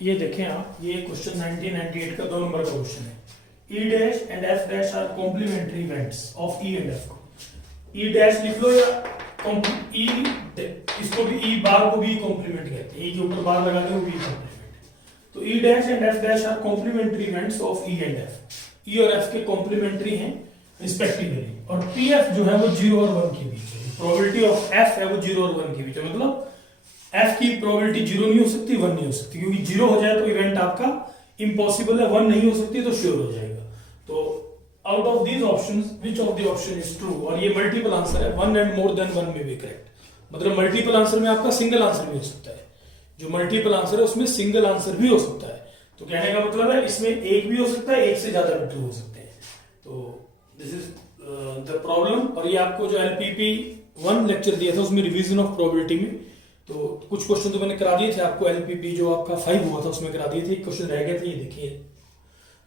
ये देखें आप, ये क्वेश्चन 1998 का 2 नंबर का क्वेश्चन है। E dash and F dash are complementary events of E and F को ई डैश लिख लो या ई, इसको भी ई बार को भी कॉम्प्लीमेंट कहते हैं, ई के ऊपर बार लगा दो भी कॉम्प्लीमेंट। तो E dash and F dash are complementary events of E and F. E और एफ के कॉम्प्लीमेंट्री हैं रिस्पेक्टिवली, और पी एफ जो है वो 0 और 1 के बीच है। प्रोबेबिलिटी ऑफ एफ है वो 0 और 1 के बीच है, मतलब एफ की प्रोबेबिलिटी 0 नहीं हो सकती, 1 नहीं हो सकती, क्योंकि 0 हो जाए तो इवेंट आपका इम्पॉसिबल है, 1 नहीं हो सकती तो श्योर हो जाएगा। तो out of these options which of the option is true, और ये मल्टीपल आंसर है, 1 एंड मोर देन 1 में भी करेक्ट, मतलब मल्टीपल आंसर में आपका सिंगल आंसर भी हो सकता है। जो मल्टीपल आंसर है उसमें सिंगल आंसर भी हो सकता है। तो कहने का मतलब है इसमें एक भी हो सकता है, एक से ज्यादा भी ट्रू हो सकते हैं। तो दिस इज द प्रॉब्लम। और ये आपको जो LPP 1 लेक्चर दिया था उसमें रिवीजन ऑफ प्रोबेबिलिटी में, तो कुछ क्वेश्चन तो मैंने करा दिए थे आपको। LPP जो आपका 5 हुआ था उसमें करा दिए थे, क्वेश्चन रह गए थे, ये देखिए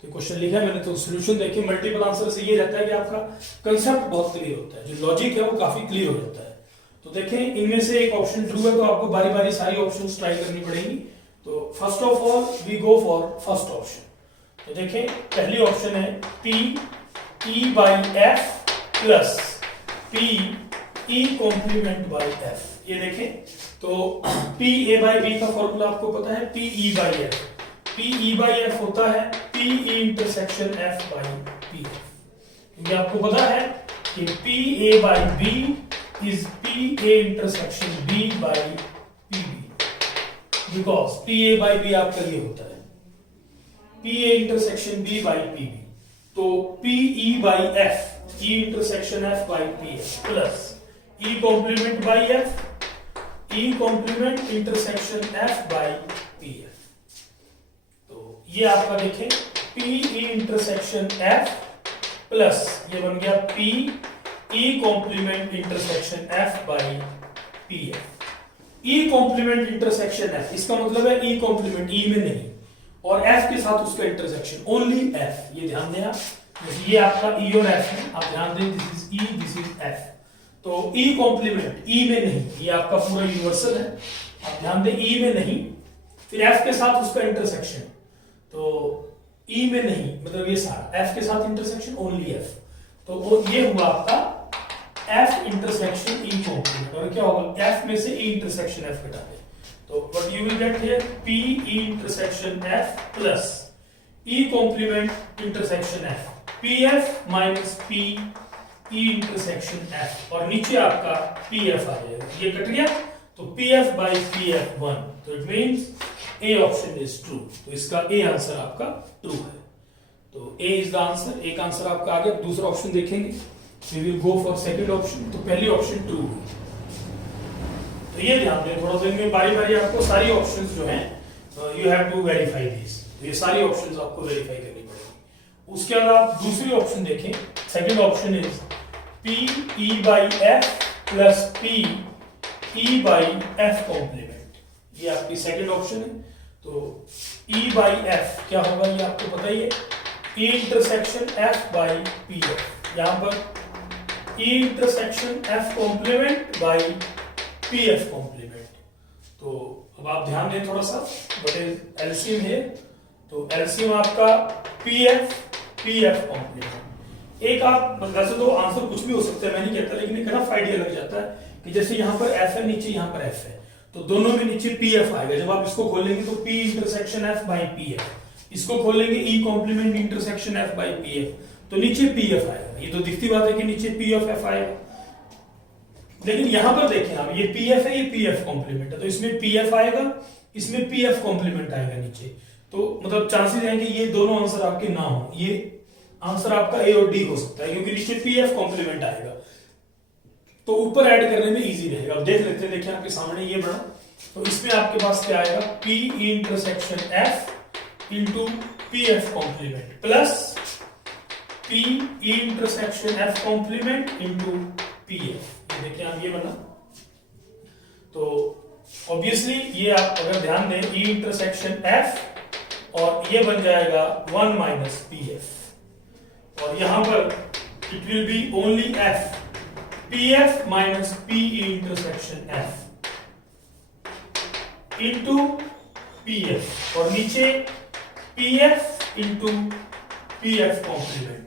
तो क्वेश्चन लिखा है मैंने, तो सोल्यूशन देखिए। मल्टीपल आंसर से ये रहता है कि आपका कंसेप्ट बहुत क्लियर होता है, जो लॉजिक है वो काफी क्लियर हो जाता है। तो देखें इनमें से एक ऑप्शन ट्रू है, तो आपको बारी बारी सारी ऑप्शंस ट्राई करनी पड़ेगी। तो first of all we go for first option. तो देखें पहली ऑप्शन है P E by F plus P E complement by F। ये देखें तो P A by B का फॉर्मूला आपको पता है, P E by F। P E by F होता है P E intersection F by P F, क्योंकि आपको पता है कि P A by B is P A intersection B by P B, because P A by B आपका ये होता है P A intersection B by P B। तो P E by F, E intersection F by P F plus E complement by F, E complement intersection F by P F। तो ये आपका देखें P E intersection F plus ये बन गया P E complement intersection F by P F। E complement intersection F, इसका मतलब है E कॉम्प्लीमेंट, E में नहीं, और F के साथ उसका इंटरसेक्शन ओनली F। ये ध्यान दें आप, ये आपका E और F है, आप ध्यान दें this is E, this is F। तो E कॉम्प्लीमेंट E में नहीं, ये आपका पूरा यूनिवर्सल है, आप ध्यान दें E में नहीं, फिर F के साथ उसका इंटरसेक्शन, तो E में नहीं मतलब ये सारा, F के साथ इंटरसेक्शन ओनली F। तो ये हुआ आपका F इंटरसेक्शन E कॉम्प्लीमेंट, और क्या होगा F में से E इंटरसेक्शन F घटा दें, तो what you will get here P E intersection F plus E complement intersection F, PF minus P E intersection F, और नीचे आपका PF आ जाएगा, ये कट गया तो PF by PF1, तो it means A option is true। तो इसका A आंसर आपका true है, तो A is the answer। एक आंसर आपका आ गया। दूसरा ऑप्शन देखेंगे, we will go for second option। तो पहली ऑप्शन true है, तो ये ध्यान दें थोड़ा सा, इनमें बारी बारी आपको सारी ऑप्शंस जो हैं you have to verify this, तो ये सारी ऑप्शंस आपको वेरीफाई करनी पड़ेगी। उसके बाद आप दूसरी ऑप्शन देखें, second option is P E by F plus P E by F complement, ये आपकी सेकंड ऑप्शन है। तो E by F क्या होगा ये आपको पता ही है, E intersection F by P F, यहां पर E intersection F complement by PF complement. तो अब आप ध्यान दें थोड़ा सा, व्हाट इज एलसीएम है, तो एलसीएम आपका PF कॉम्प्लीमेंट। एक आप वैसे तो आंसर कुछ भी हो सकता है, मैं नहीं कहता, लेकिन एक रफ आइडिया लग जाता है कि जैसे यहाँ पर F है, नीचे यहाँ पर F है, तो दोनों में नीचे PF आएगा। जब आप इसको खोलेंगे तो P intersection F by PF, इसको खोलेंगे E complement intersection F by PF, तो नीचे PF आएगा। ये तो दिखती बात है कि नीचे P ऑफ F आएगा, लेकिन यहां पर देखें आप, ये PF है, ये PF कॉम्प्लीमेंट है, तो इसमें PF आएगा, इसमें PF कॉम्प्लीमेंट आएगा नीचे, तो मतलब चांसेस हैं कि ये दोनों आंसर आपके ना हो, ये आंसर आपका A और D हो सकता है, क्योंकि नीचे PF कॉम्प्लीमेंट आएगा, तो ऊपर ऐड करने में इजी रहेगा। अब देख लेते हैं, देखिए आपके सामने ये बना, तो इसमें आपके पास क्या आएगा, P intersection F into PF complement plus P intersection F complement into PF। देखिए आप ये बना, तो ऑब्वियसली ये आप अगर ध्यान दें E इंटरसेक्शन F, और ये बन जाएगा 1 माइनस PF, और यहां पर it will B only F, PF minus PE intersection F into PF और नीचे पीएफ इंटू पीएफ कॉम्प्लीमेंट।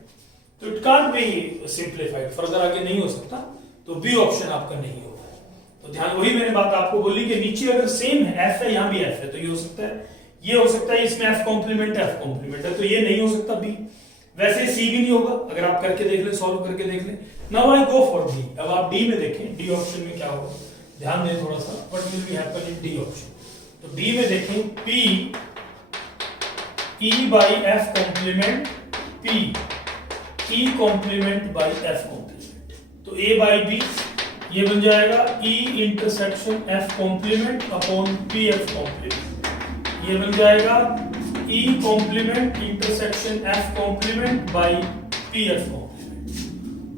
तो it can't be simplified, further आगे नहीं हो सकता, तो बी ऑप्शन आपका नहीं होगा। तो ध्यान, वही मैंने बात आपको बोली कि नीचे अगर सेम है, एफ है, यहां भी एफ है, तो ये हो सकता है, ये हो सकता है, इसमें एफ कॉम्प्लीमेंट है, तो ये नहीं हो सकता बी। वैसे सी भी नहीं होगा, अगर आप करके देख लें, सॉल्व करके देख लें। Now I go for D. अब आप डी में देखें, डी ऑप्शन में क्या होगा, ध्यान दें थोड़ा सा, what will be happen in D option. तो डी में देखें, P E by F complement, P E complement by F complement, तो ए बाई बी ये बन जाएगा E intersection F complement upon P F complement, ये बन जाएगा E complement intersection F complement by P F complement.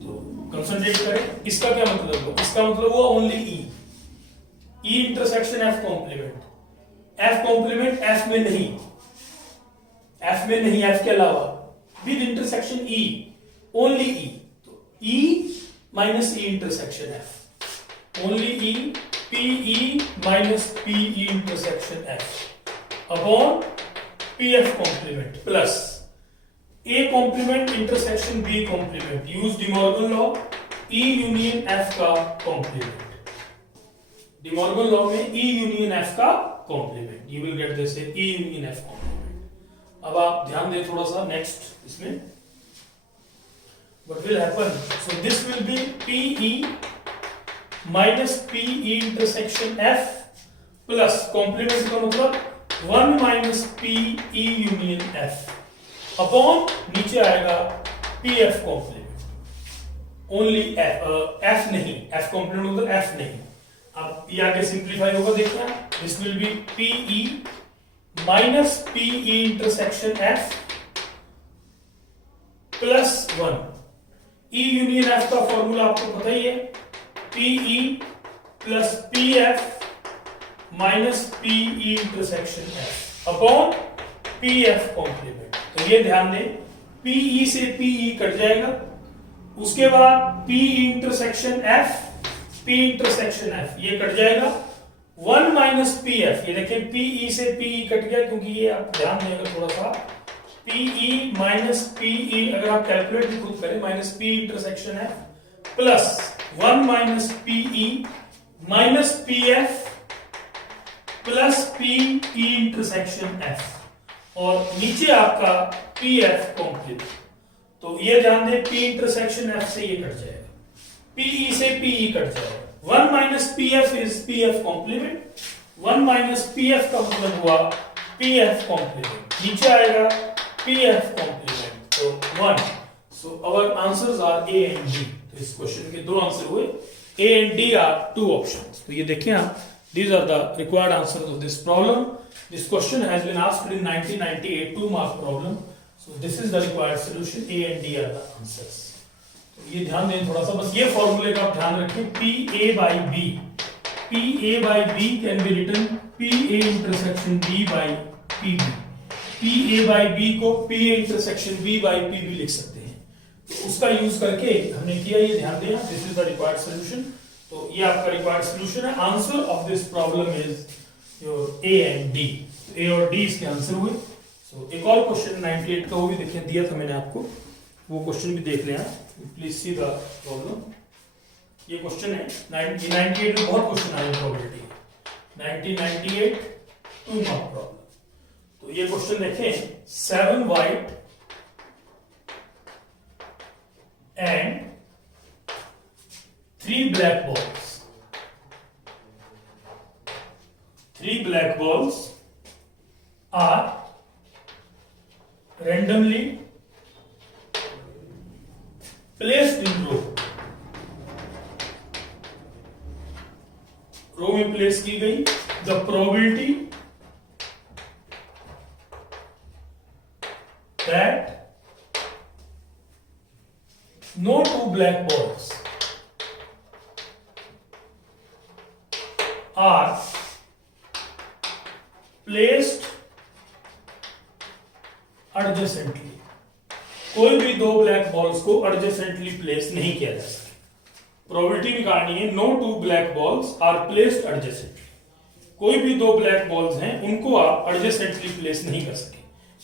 तो concentrate करें, इसका क्या मतलब हुआ, इसका मतलब हुआ only E intersection F complement F में नहीं, एफ के अलावा with intersection E, only E. तो E minus E intersection F, only E, P E minus PE intersection F upon PF complement plus A complement intersection B complement, use De Morgan law, E union F का complement. De Morgan law में E union F का complement, you will get this E union F complement. अब आप ध्यान दें थोड़ा सा next इसमें, what will happen, so this will be PE minus PE intersection F plus complement का मतलब 1 minus PE union F upon नीचे आएगा PF complement, only F नहीं, F complement मतलब F नहीं। अब ये आगे सिंप्लीफाई होगा, देखना, this will be PE minus PE intersection F plus 1। E union F का फॉर्मूला आपको पता ही है, PE plus PF minus PE intersection F upon PF complement. तो ये ध्यान दें, पीई से पीई कट जाएगा, उसके बाद PE intersection F, P intersection F ये कट जाएगा, 1 माइनस पीएफ, ये देखिए पीई से पीई कट गया, क्योंकि ये आप ध्यान देंगे थोड़ा सा, PE माइनस PE अगर आप कैलकुलेट भी खुद करें, minus P intersection F plus 1 minus PE minus PF plus PE intersection F और नीचे आपका PF कॉम्प्लीमेंट। तो ये ध्यान दें, P इंटरसेक्शन F से ये कट जाएगा, PE से PE कट जाएगा, 1 minus PF is PF complement, 1 minus PF का मतलब हुआ PF कॉम्प्लीमेंट, नीचे आएगा PF complement, so 1, so our answers are A and D। तो इस क्वेश्चन के दो आंसर हुए, A and D are two options। तो ये देखिए आप, these are the required answers of this problem। This question has been asked in 1998 2-mark problem, so this is the required solution, A and D are the answers। तो ये ध्यान दें थोड़ा सा, बस ये फॉर्मूले का आप ध्यान रखें, PA by B, PA by B can be written PA intersection B by PB, PA by B को PA intersection B by PB लिख सकते हैं, तो उसका यूज करके हमने किया, ये ध्यान देना, this is the required solution. तो ये आपका रिक्वायर्ड सॉल्यूशन है, answer of this problem is your A and D। तो A और D इसके आंसर हुए। सो एक और क्वेश्चन 98 का, वो भी देखिए, दिया था मैंने आपको, वो क्वेश्चन भी देख लें, प्लीज सी द प्रॉब्लम। ये क्वेश्चन है 1998 में, बहुत क्वेश्चन आए प्रोबेबिलिटी, 1998 2-mark प्रॉब्लम। तो ये क्वेश्चन देखें, 7 white and 3 black balls, 3 black balls are randomly placed in row, रो में प्लेस की गई, the probability that no 2 black balls are placed adjacently, कोई भी 2 ब्लैक बॉल्स को adjacently प्लेस नहीं किया जा सकता। प्रोबेबिलिटी निकालनी है, no 2 black balls are placed adjacently। कोई भी दो ब्लैक बॉल्स हैं उनको आप एडजेसेंटली प्लेस नहीं कर सके,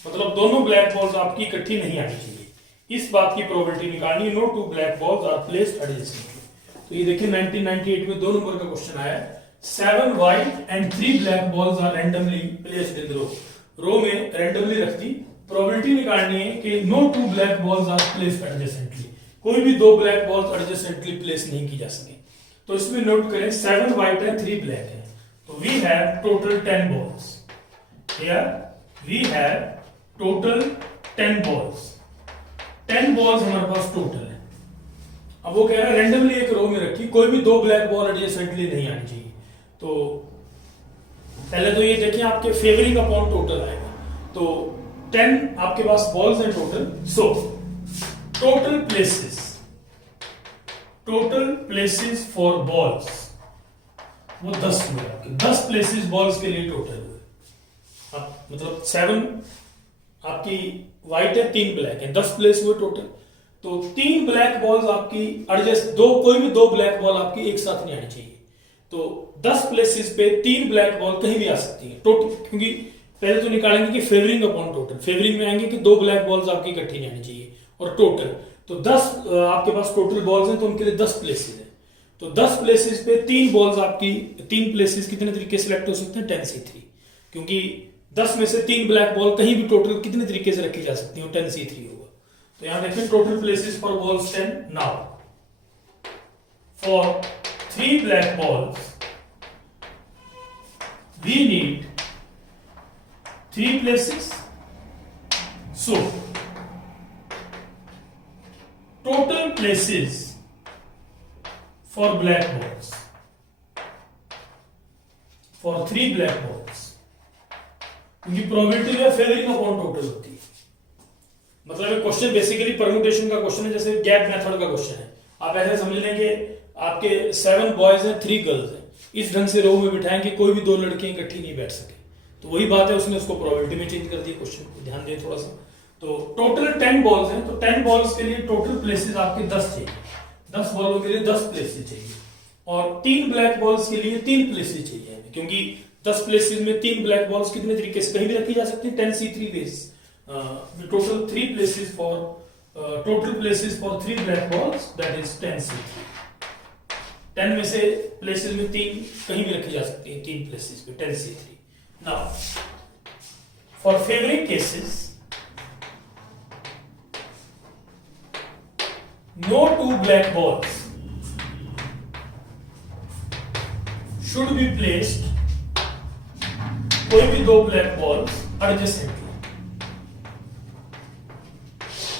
मतलब दोनों ब्लैक बॉल्स आपकी इकट्ठी नहीं आनी चाहिए। इस बात की प्रोबेबिलिटी निकालनी, no two black balls are placed adjacently. तो ये देखिए 1998 में 2 नंबर का क्वेश्चन आया, 7 white and 3 black balls are randomly placed in the row. Row में रैंडमली रख दी, प्रोबेबिलिटी निकालनी है कि no two black balls are placed adjacently, कोई भी दो ब्लैक बॉल्स एडजेसेंटली प्लेस नहीं की जा सके। तो इसमें नोट करें 7 व्हाइट है 3 ब्लैक है, तो we have total 10 balls. Here we have total 10 balls, 10 balls हमारे पास टोटल है। अब वो कह रहा है रैंडमली एक रो में रखी, कोई भी दो ब्लैक बॉल एडजेसेंटली नहीं आनी चाहिए। तो पहले तो ये देखिए आपके फेवरिंग अपॉन टोटल आएगा, तो 10 आपके पास बॉल्स हैं total. So total places for balls वो 10 हुए आपके, 10 प्लेसेस बॉल्स के लिए टोटल हुए। अब मतलब 7 आपकी व्हाइट है 3 ब्लैक है, 10 प्लेस हुए टोटल। तो 3 ब्लैक बॉल्स आपकी एडजस्ट, कोई भी दो ब्लैक बॉल आपकी एक साथ नहीं आनी चाहिए। तो 10 प्लेसेस पे 3 ब्लैक बॉल कहीं भी आ सकती है टोटल, क्योंकि पहले तो निकालेंगे कि फेवरिंग अपॉन टोटल, फेवरिंग में आएंगे कि दो ब्लैक बॉल्स आपकी इकट्ठी नहीं आनी चाहिए, और टोटल तो 10 आपके पास टोटल बॉल्स हैं, तो उनके लिए 10 प्लेसेस है। तो 10 प्लेसेस पे 3 बॉल्स आपकी, 3 प्लेसेस कितने तरीके से सिलेक्ट हो सकते हैं, 10C3, क्योंकि 10 में से 3 ब्लैक बॉल कहीं भी टोटल कितने तरीके से रखी जा सकती है, 10C3 होगा। तो यहां देखें total places for balls 10। Now for 3 black balls we need 3 places. So total places for black balls, for 3 black balls, क्योंकि प्रोबेबिलिटी में फेवरिंग अपॉन टोटल होती है। मतलब ये क्वेश्चन बेसिकली परम्यूटेशन का क्वेश्चन है, जैसे गैप मेथड का क्वेश्चन है। आप ऐसे समझ लें कि आपके 7 बॉयज हैं 3 गर्ल्स हैं, इस ढंग से रो में बिठाएं कि कोई भी दो लड़कियां इकट्ठी नहीं बैठ सके। तो वही बात है, उसने उसको प्रोबेबिलिटी में चेंज कर दिया क्वेश्चन को, ध्यान दें थोड़ा सा। तो टोटल 10 बॉल्स हैं, तो 10 बॉल्स के लिए टोटल प्लेसेस आपके 10 चाहिए, 10 बॉलों के लिए 10 प्लेसेस चाहिए, और 3 ब्लैक बॉल्स के लिए 3 प्लेसेस चाहिए, क्योंकि 10 प्लेसेस में 3 ब्लैक बॉल्स कितने तरीके से कहीं भी रखी जा सकती है, 10C3 base. Total 3 places for total places for 3 black balls, that is 10C3। 10 में से प्लेसेस में 3 कहीं भी रखी जा सकती है, 3 प्लेसेस पे 10C3। Now for favouring cases, no 2 black balls should be placed, कोई भी 2 black balls adjacently,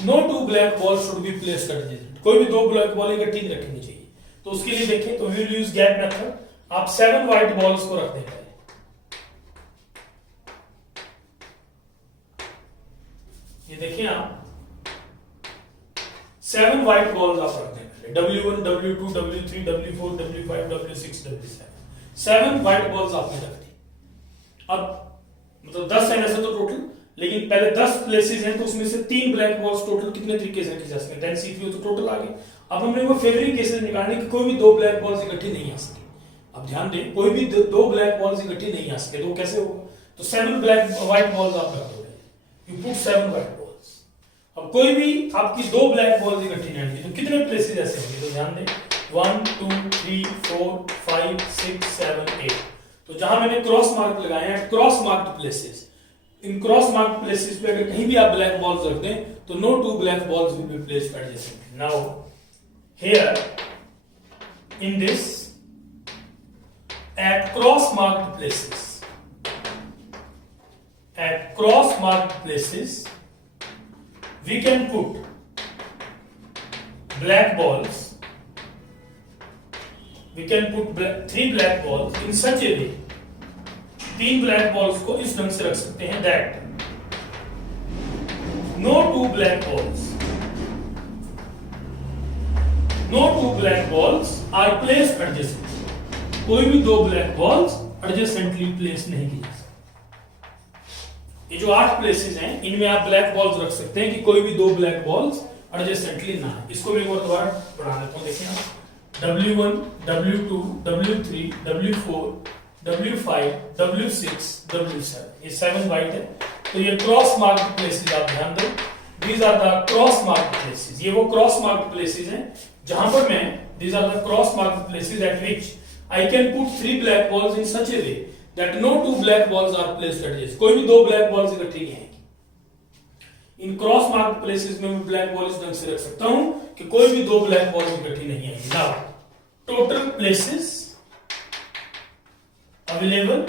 no 2 black balls should be placed adjacent, कोई भी 2 black ball इकट्ठी नहीं रखनी चाहिए। तो उसके लिए देखें तो we will use gap method. आप 7 व्हाइट बॉल्स को रख दें पहले, ये देखिए आप 7 व्हाइट बॉल्स आप रख दें पहले, W1 W2 W3 W4 W5 W6 W7, 7 white balls आपने रख दी। अब मतलब 10 है वैसे तो टोटल, लेकिन पहले 10 प्लेसेस हैं, तो उसमें से 3 ब्लैक बॉल्स टोटल कितने तरीके से रखी जा सकते हैं, 10C3 तो टोटल आ गए। अब हमने वो फेवरिंग केसेस निकालने कि कोई भी 2 ब्लैक बॉल्स इकट्ठी नहीं आ सके। अब ध्यान दें, कोई भी 2 ब्लैक बॉल्स इकट्ठी नहीं आ सके, तो कैसे होगा, तो 7 ब्लैक व्हाइट बॉल्स आप रख दोगे, यू पुट 7 व्हाइट बॉल्स। अब कोई भी आपकी 2 ब्लैक बॉल्स इकट्ठी नहीं आएंगी, तो कितने प्लेसेस ऐसे होंगे, तो ध्यान दें 1 2 3 4 5 6 7 8। तो जहां मैंने क्रॉस मार्क लगाए हैं, क्रॉस मार्क्ड प्लेसेस, इन क्रॉस मार्क्ड प्लेसेस पे अगर कहीं भी आप ब्लैक बॉल्स रख दें, तो no 2 black balls will be placed adjacent. Now here in this, at cross marked places we can put black balls, we can put 3 black balls in such a way, 3 black balls को इस ढंग से रख सकते हैं that no 2 black balls are placed adjacent, कोई भी 2 black balls adjacently place नहीं की जा सकती। ये जो 8 प्लेसेस हैं, इनमें आप ब्लैक बॉल्स रख सकते हैं कि कोई भी 2 ब्लैक बॉल्स adjacently ना है। इसको मैं एक और दोबारा बढ़ा देता हूं, देखिए आप W1 W2 W3 W4 W5, W6, W7, ये 7 वाइट है। तो ये क्रॉस मार्क्ड प्लेसेस आप ध्यान दो, these are the cross marked places. ये वो क्रॉस मार्क्ड प्लेसेस हैं जहां पर मैं, these are the cross marked places at which I can put 3 black balls in such a way that no 2 black balls are placed adjust. कोई भी 2 black balls इकट्ठी नहीं आएंगी। इन क्रॉस मार्क्ड प्लेसेस में मैं ब्लैक बॉल इस ढंग से रख सकता हूं कि कोई भी 2 ब्लैक बॉल्स इकट्ठी नहीं आएंगी। Now total places available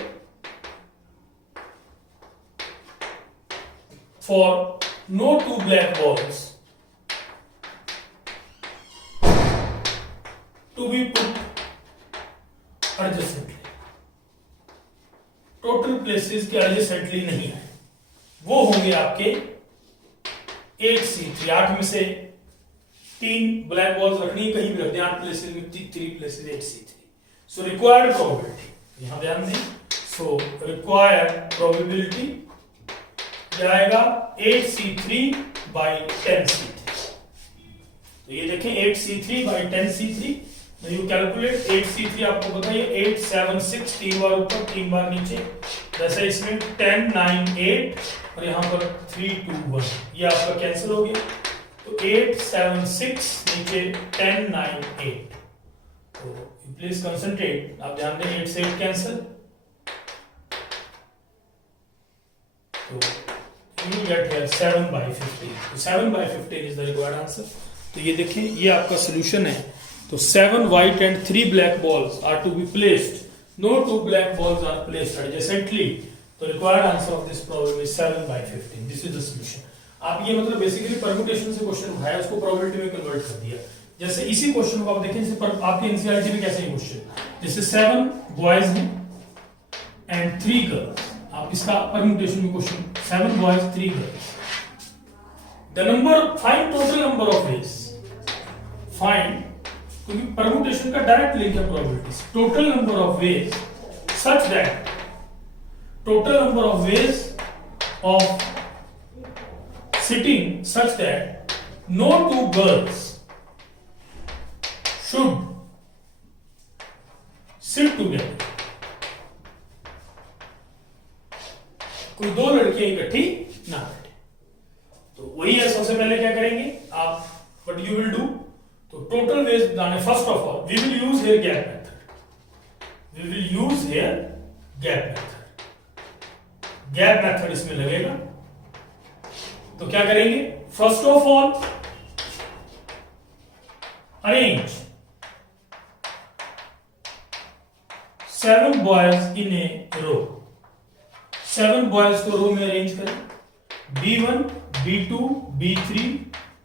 for no 2 black balls to be put adjacently। Total places के adjacently नहीं है, वो होंगे आपके 8C3। 8 में से 3 ब्लैक बॉल्स रखनी, कहीं भी रख दें, 8 प्लेसेस में 3 places 8C3। So required probability यहां ध्यान दें। सो रिक्वायर्ड प्रोबेबिलिटी क्या आएगा 8C3 by 10C3। तो ये देखें 8C3 by 10C3, you calculate 8C3 आपको पता है 8 7 6, 3 बार ऊपर 3 बार नीचे, जैसे इसमें 10 9 8 और यहां पर 3 2 1, ये आपका कैंसिल हो गया। तो 8 7 6 नीचे 10 9 8। तो प्लीज कंसंट्रेट, आप ध्यान दें 8 से 8 कैंसिल, तो you get here 7 by 15। तो 7 by 15 is the required answer। तो ये देखें, ये आपका सॉल्यूशन है। तो 7 white and 3 black balls are to be placed, no 2 black balls are placed adjacently। तो required answer of this problem is 7 by 15। This is the solution। आप ये मतलब बेसिकली परम्यूटेशन से क्वेश्चन उठाया, उसको प्रोबेबिलिटी में कन्वर्ट कर दिया। जैसे इसी क्वेश्चन को आप देखें, जैसे आपके एनसीईआरटी में कैसे क्वेश्चन, जैसे 7 बॉयज हैं एंड 3 गर्ल्स, आप इसका परम्यूटेशन में question 7 boys 3 girls, the number, find total number of ways, find, क्योंकि परम्यूटेशन का डायरेक्ट लिंक है probability, total number of ways such that, total number of ways of sitting such that no 2 girls should sit together। कोई 2 लड़कियां इकट्ठी ना बैठे। तो वही है, सबसे पहले क्या करेंगे आप, व्हाट यू विल डू, तो टोटल वेज बनाने, first of all we will use here gap method, we will use here gap method. Gap method इसमें लगेगा। तो क्या करेंगे, first of all arrange 7 boys in a row. 7 boys को row में arrange करें, B1 B2 B3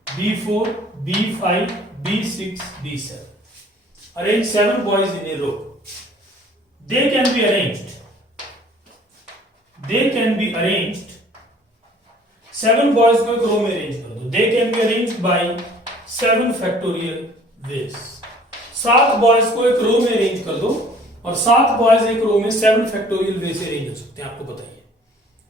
B4 B5 B6 B7। Arrange 7 boys in a row. They can be arranged, they can be arranged, 7 boys को एक row में arrange कर दो। They can be arranged by 7 factorial ways. 7 boys को एक row में arrange कर दो, और 7 बॉयज एक रो में 7 फैक्टोरियल वे से अरेंज हो सकते हैं। आपको बताइए,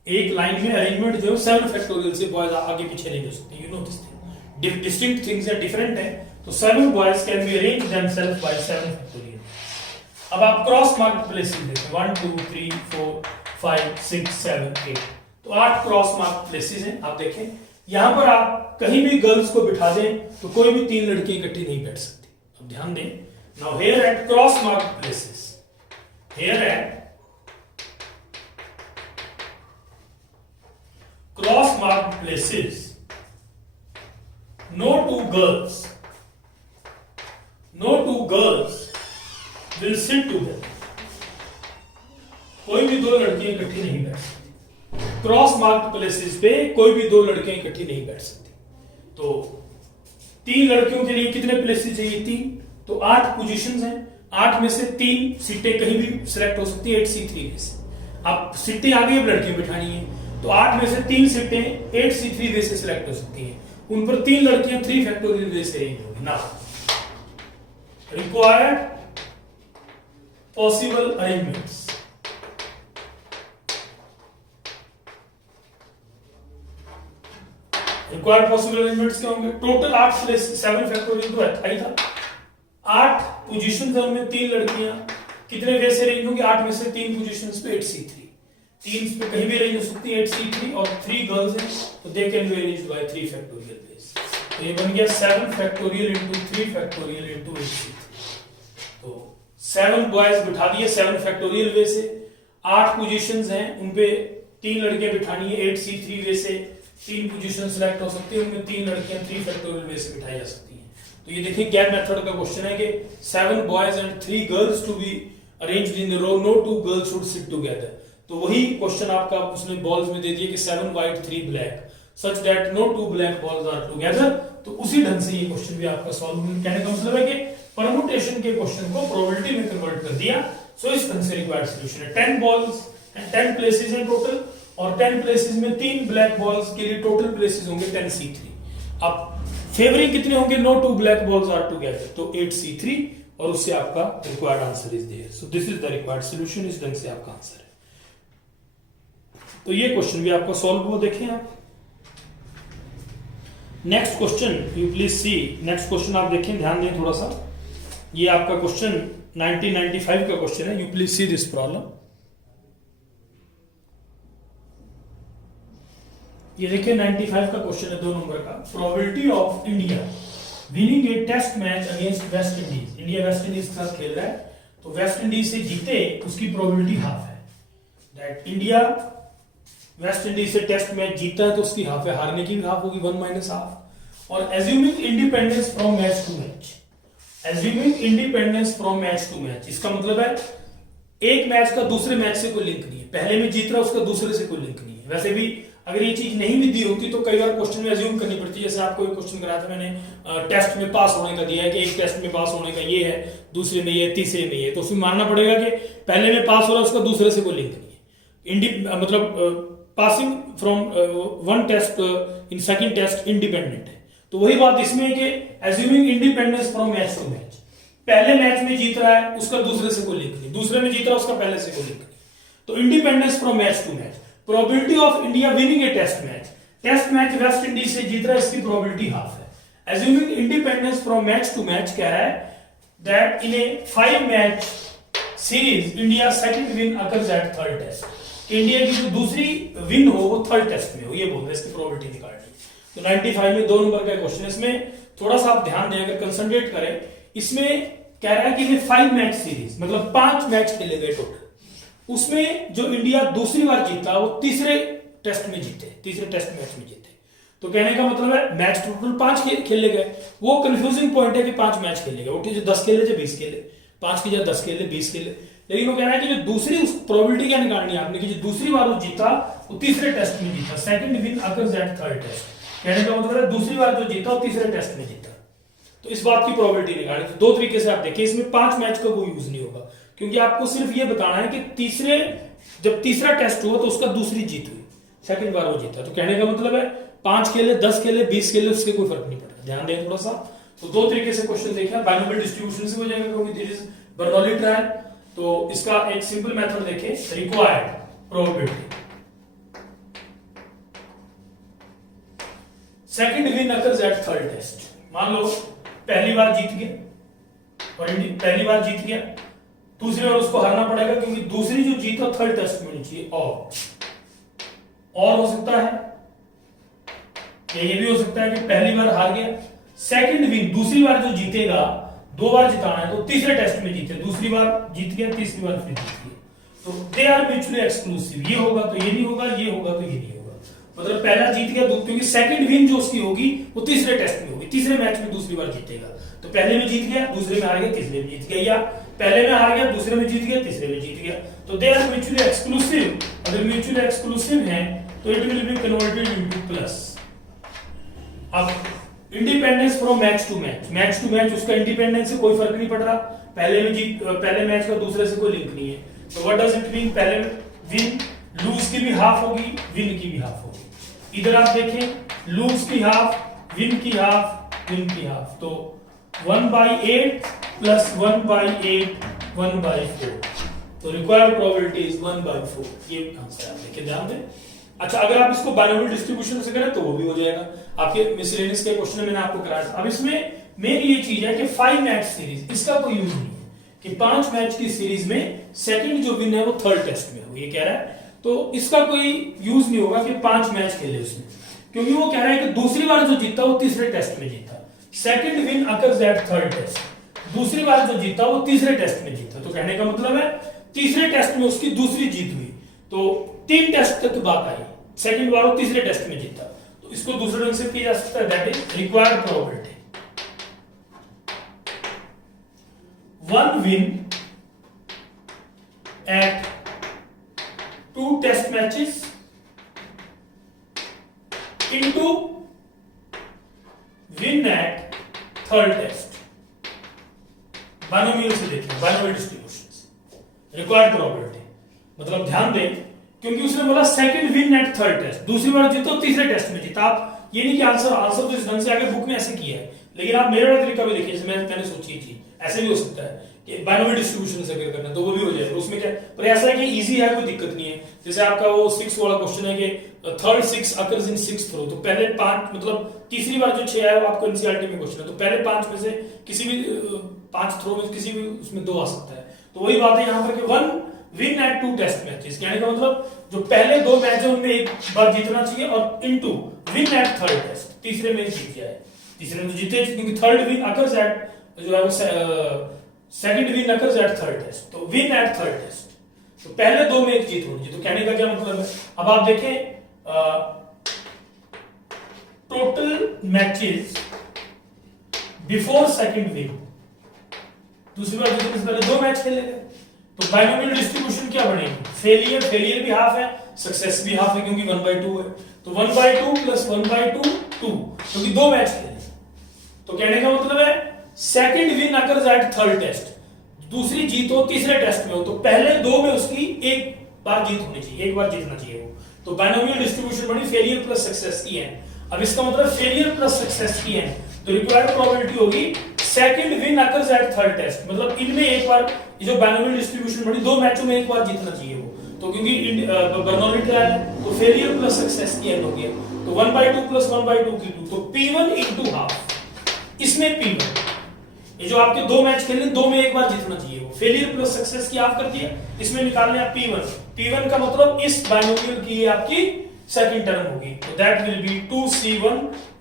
एक लाइन में अरेंजमेंट जो है 7 फैक्टोरियल से बॉयज आगे पीछे नहीं हो सकते। You know this thing, distinct things are different है। तो 7 boys can be arrange themself by 7 factorial. अब आप क्रॉस मार्क्ड प्लेसेस देखें, 1 2 3 4 5 6 7 8। तो 8 क्रॉस मार्क्ड प्लेसेस हैं। आप देखें, यहां पर आप कहीं भी गर्ल्स को बिठा दें तो कोई भी 3 लड़कियां इकट्ठी नहीं बैठ सकती। अब ध्यान दें, now here eight cross marked places, here eight cross marked places, no 2 girls will sit together। कोई भी 2 लड़कियां इकट्ठी नहीं बैठ सकती। क्रॉस मार्क्ड प्लेसेस पे कोई भी 2 लड़कियां इकट्ठी नहीं बैठ सकती। तो 3 लड़कियों के लिए कितने प्लेसेस चाहिए? 3। तो 8 पोजीशंस हैं। 8 में से 3 सीटें कहीं भी सिलेक्ट हो सकती है 8C3 में से। अब सीटें आगे अब लड़कियां बिठानी है, तो 8 में से 3 सीटें 8C3 वे से सिलेक्ट हो सकती हैं। उन पर 3 लड़कियां 3 फैक्टोरियल वे से अरेंज होगी। ना required possible arrangements, required possible arrangements क्या होंगे? टोटल 8 प्लेस 7 फैक्टोरियल तो है था। 8 पोजीशन है, उनमें 3 लड़कियां कितने वे से रेंज होगी, 8 में से 3 पोजीशंस पे 8C3, 3 पे कहीं भी रेंज हो सकती है 8C3 और 3 गर्ल्स हैं तो दे can be arranged bye 3 factorial veg. तो ये बन गया 7 factorial into 3 factorial into 8C3। तो 7 बॉयज बिठा दिए 7 फैक्टोरियल वे से, 8 पोजीशंस हैं उनपे 3 लड़कियां बिठानी है 8C3 वे से, 3 पोजीशन सिलेक्ट हो सकती है उनमें 3 लड़कियां 3 फैक्टोरियल वे से बिठाई जा सकती हैं। तो ये देखिए गैप मेथड का क्वेश्चन है कि 7 boys and 3 girls to be arranged in the row, no 2 girls should sit together. तो वही क्वेश्चन आपका उसने बॉल्स में दे दिया कि 7 white 3 black such that no 2 black balls are together. तो उसी ढंग से ये क्वेश्चन भी आपका सॉल्व, कहने का मतलब है कि परमुटेशन के क्वेश्चन को प्रोबेबिलिटी में कन्वर्ट कर दिया। सो इस ढंग से रिक्वायर्ड सॉल्यूशन है 10 बॉल्स एंड 10 प्लेसेस हैं टोटल, और 10 प्लेसेस में 3 ब्लैक बॉल्स के लिए टोटल प्लेसेस होंगे 10C3। अब फेवरिंग कितने होंगे, no 2 black balls are together, तो 8C3 और उससे आपका required answer is there. So this is the required solution, इस ढंग से आपका आंसर है। तो ये क्वेश्चन भी आपका सॉल्व हुआ, देखें आप। Next question you please C, next question आप देखें, ध्यान दें थोड़ा सा। ये आपका क्वेश्चन 1995 का क्वेश्चन है, you please see this problem. ये देखिए 95 का क्वेश्चन है 2 नंबर का। Probability of India winning a test match against West Indies, India West Indies के साथ खेल रहा है तो वेस्ट इंडीज से जीते उसकी प्रोबेबिलिटी हाफ है। दैट इंडिया वेस्ट इंडीज से टेस्ट मैच जीता है तो उसकी हाफ है, हारने की भी हाफ होगी 1 माइनस हाफ। और assuming independence from match to match, assuming independence from match to match, इसका मतलब है एक मैच का दूसरे मैच से कोई लिंक नहीं है, पहले में जीत रहा उसका दूसरे से कोई लिंक नहीं है। वैसे भी अगर ये चीज नहीं भी दी होती तो कई बार क्वेश्चन में एज्यूम करनी पड़ती है। जैसे आपको एक क्वेश्चन कराया था मैंने, टेस्ट में पास होने का दिया है कि एक टेस्ट में पास होने का ये है, दूसरे में ये, तीसरे में ये, तो उसमें मानना पड़ेगा कि पहले में पास हो रहा है उसका दूसरे से कोई लिंक नहीं है। मतलब passing from one test in second test independent है। तो वही बात इसमें है कि assuming independence from match to match, पहले मैच में जीत रहा है उसका दूसरे से कोई लिंक नहीं, दूसरे में जीत रहा है उसका पहले से कोई लिंक नहीं। तो independence from match to match, probability of India winning a test match, test match West Indies से जीत रहा है इसकी प्रोबेबिलिटी हाफ है। Assuming independence from match to match कह रहा है that in a 5 match series India second win occurs at third test, India की जो दूसरी विन हो वो थर्ड टेस्ट में हो, ये बोल रहे हैं इसकी प्रोबेबिलिटी निकालनी। तो 95 में 2 नंबर का क्वेश्चन है, इसमें थोड़ा सा आप ध्यान दें, अगर कंसंट्रेट करें, इसमें कह रहा है कि 5 मैच सीरीज मतलब 5 मैच खेले गए टोटल, उसमें जो इंडिया दूसरी बार जीता वो तीसरे टेस्ट में जीते, तीसरे टेस्ट मैच में जीते। तो कहने का मतलब है मैच टोटल 5 खेले गए, वो कंफ्यूजिंग पॉइंट है कि 5 मैच खेले गए, वो जो 10 खेले जो 20 खेले, 5 की जगह 10 खेले 20 खेले, लेकिन वो कह रहा है कि जो दूसरी उस प्रोबेबिलिटी क्या निकालनी है आपने कि जो दूसरी बार वो जीता वो तीसरे टेस्ट में जीता, second win occurs at third test. कहने का मतलब है दूसरी बार जो जीता वो तीसरे टेस्ट में जीता। तो इस बात की प्रोबेबिलिटी निकालनी, तो 2 तरीके से आप देखिए, इसमें 5 मैच का कोई यूज नहीं होगा क्योंकि आपको सिर्फ ये बताना है कि जब तीसरा टेस्ट हुआ तो उसका दूसरी जीत हुई, सेकंड बार वो जीता। तो कहने का मतलब है 5 खेले 10 खेले 20 खेले उससे कोई फर्क नहीं पड़ता, ध्यान दें थोड़ा सा। तो 2 तरीके से क्वेश्चन देखिए, बाइनोमियल डिस्ट्रीब्यूशन से हो जाएगा क्योंकि दिस इज बर्नौली ट्रायल। तो इसका एक सिंपल मेथड देखें, required probability, second win occurs at third test. मान लो पहली बार जीत गया और पहली बार जीत गया, दूसरी बार उसको हारना पड़ेगा क्योंकि दूसरी जो जीत हो थर्ड टेस्ट में होनी चाहिए, और हो सकता है ये भी हो सकता है कि पहली बार हार गया, सेकंड विन दूसरी बार जो जीतेगा, 2 बार जिताना है तो तीसरे टेस्ट में जीते, दूसरी बार जीत गया तीसरी बार फिर जीत गया, तो दे आर म्यूचुअली एक्सक्लूसिव, ये होगा तो ये नहीं होगा, ये होगा तो ये नहीं होगा। मतलब पहला जीत गया क्योंकि सेकंड विन जो उसकी होगी वो तीसरे टेस्ट में होगी, तीसरे मैच में दूसरी बार जीतेगा, तो पहले में जीत गया दूसरे में हार गया तीसरे में जीत गया, या पहले में हार गया दूसरे में जीत गया तीसरे में जीत गया। तो दे आर म्यूचुअली एक्सक्लूसिव, अगर म्यूचुअली एक्सक्लूसिव है तो it will be converted into plus. अब independence from match to match, match to match उसका इंडिपेंडेंस से कोई फर्क नहीं पड़ रहा, पहले मैच का दूसरे से कोई लिंक नहीं है। तो व्हाट डज इट मीन, पहले विन लूज की भी हाफ होगी, विन की भी हाफ होगी। इधर आप देखें लूज की हाफ, विन की हाफ, विन की हाफ, तो 1/8 प्लस 1/8 1/4, तो रिक्वायर्ड प्रोबेबिलिटी इज 1/4, ये आंसर है। देखिए ध्यान दें। अच्छा, अगर आप इसको बाइनोमियल डिस्ट्रीब्यूशन से करें तो वो भी हो जाएगा, आपके मिसलेनियस के क्वेश्चन में मैंने आपको कराया था। अब इसमें मेन ये चीज है कि 5 मैच सीरीज, इसका कोई यूज नहीं है कि 5 मैच की सीरीज में सेकंड जो विन है वो थर्ड टेस्ट में हो, ये कह रहा है। तो इसका कोई यूज नहीं होगा कि 5 मैच खेले उसने, क्योंकि वो कह रहा है कि दूसरी बार जो जीता वो तीसरे टेस्ट में जीता। Second win occurs at third test, दूसरी बार जो जीता वो तीसरे टेस्ट में जीता। तो कहने का मतलब है तीसरे टेस्ट में उसकी दूसरी जीत हुई, तो 3 टेस्ट तक बात आई, सेकंड बार वो तीसरे टेस्ट में जीता। तो इसको दूसरे ढंग से किया जा सकता है, that is required probability. 1 win at 2 test matches into win at third test। Binomial से देखें, बाइनोमियल डिस्ट्रीब्यूशंस, रिक्वायर्ड प्रोबेबिलिटी। मतलब ध्यान दें, क्योंकि उसने बोला second win at third test, दूसरी बार जीतो तीसरे टेस्ट में जीता। आप ये नहीं कि आंसर तो इस ढंग से आगे बुक में ऐसे किया है, लेकिन आप मेरे वाला तरीका भी देखिए, जैसे मैंने सोची थी, ऐसे भी हो सकता है कि बाइनोमियल डिस्ट्रीब्यूशन से अगर करना तो वो भी हो जाएगा। उसमें क्या, पर ऐसा है कि इजी है, कोई दिक्कत नहीं है। जैसे आपका वो 6 वाला क्वेश्चन है कि थर्ड 6 अकर्स इन 6th रो, तो पहले 5 मतलब तीसरी बार जो 6 है वो आपको एनसीईआरटी में क्वेश्चन है, तो पहले 5 में से किसी भी 5 थ्रो में किसी भी उसमें 2 आ सकता है। तो वही बात है यहाँ पर कि 1 विन एट 2 टेस्ट मैचेस, कहने का मतलब जो पहले 2 मैच है उनमें एक बार जीतना चाहिए, और into win at third test, तीसरे में जीत जाए। तीसरे में तो जीते, क्योंकि थर्ड विन अकर्स एट जो है वो second win occurs at third test, तो विन एट थर्ड टेस्ट, तो पहले 2 में एक जीत होनी चाहिए। तो कहने का क्या मतलब है, अब आप देखें total matches before second win, दूसरी बार जीतने से पहले 2 मैच खेले गए, तो बाइनोमियल डिस्ट्रीब्यूशन क्या बनेगी, फेलियर भी हाफ है, सक्सेस भी हाफ है, क्योंकि 1/2 है। तो 1/2 प्लस 1/2 2, क्योंकि 2 मैच खेले। तो कहने का मतलब है second win occurs at third test, दूसरी जीत हो तीसरे टेस्ट में हो, तो पहले 2 में उसकी एक बार जीत होनी चाहिए, एक बार जीतना चाहिए वो। तो बाइनोमियल डिस्ट्रीब्यूशन बनी फेलियर प्लस सक्सेस की एन। अब इसका मतलब फेलियर प्लस सक्सेस की एन, तो रिक्वायर्ड प्रोबेबिलिटी होगी second win occurs at third test, मतलब इनमें एक बार, ये जो बाइनोमियल डिस्ट्रीब्यूशन बनी 2 मैचों में एक बार जीतना चाहिए वो। तो क्योंकि बर्नौली ट्रायल है, तो फेलियर प्लस सक्सेस की एन हो गया, तो 1/2 प्लस 1/2 की 2, तो P1 into हाफ। इसमें P1, ये जो आपके 2 मैच खेलने 2 में एक बार जीतना चाहिए वो, फेलियर प्लस सक्सेस की हाफ कर दिया, इसमें निकालने आप P1 का मतलब इस बाइनोमियल की ये आपकी सेकंड टर्म होगी, तो दैट विल बी 2C1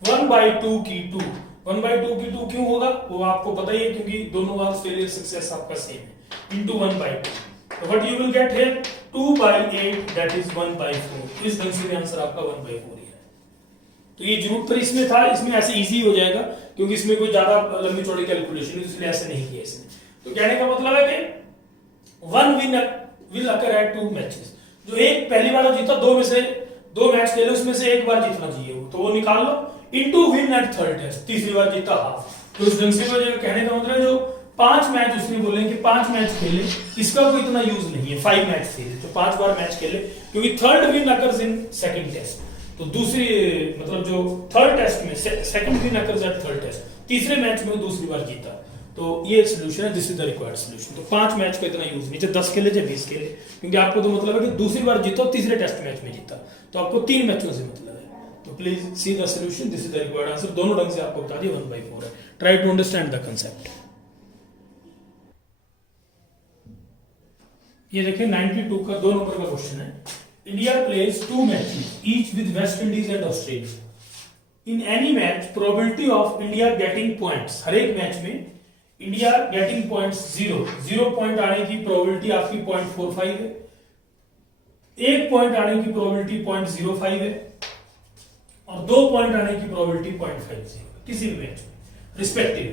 1/2 की 2। 1/2 की 2 क्यों होगा वो आपको पता ही है, क्योंकि दोनों बार फेलियर सक्सेस आपका सेम है, इनटू 1/2। तो what you will get here 2/8, that is 1/4। इस ढंग से आंसर आपका 1/4 है। तो ये जरूरत पर इसमें था, इसमें ऐसे इजी हो जाएगा, क्योंकि इसमें कोई ज्यादा लंबी चौड़ी कैलकुलेशन है, इसलिए ऐसे नहीं किया इसने। तो कहने का मतलब है कि 1 विल अकर एट 2 मैचेस, जो एक पहली बार जीता 2 में से 2 मैच खेले, उसमें से एक बार जीतना चाहिए वो, तो वो निकाल लो, into win at third test, तीसरी बार जीता हाफ। तो इस ढंग से हो जाएगा। कहने का मतलब जो 5 मैच उसने बोले कि 5 मैच खेले, इसका कोई इतना यूज नहीं है, 5 मैच खेले तो 5 बार मैच खेले, क्योंकि third win occurs in second test, तो दूसरी मतलब जो थर्ड टेस्ट में second win occurs at third test, तीसरे मैच में दूसरी बार जीता। तो ये सोल्यूशन है, this is the required solution. तो 5 मैच का इतना यूज नहीं, चाहे 10 खेले चाहे 20 खेले, क्योंकि आपको तो मतलब है कि दूसरी बार जीतो तीसरे टेस्ट मैच में जीता, तो आपको 3 मैचों से मतलब है। तो please see the solution, this is the required answer. दोनों ढंग से आपको बता दिया, 1/4 है। Try to understand the concept. ये देखिए 92 का 2 नंबर का क्वेश्चन है। India plays 2 matches each with West Indies and Australia. In any match probability of India getting points, हर एक मैच में इंडिया गेटिंग पॉइंट्स 0 पॉइंट आने की प्रोबेबिलिटी आपकी 0.45 है, 1 पॉइंट आने की प्रोबेबिलिटी 0.05 है, और 2 पॉइंट आने की प्रोबेबिलिटी 0.50 किसी भी मैच में रिस्पेक्टिव।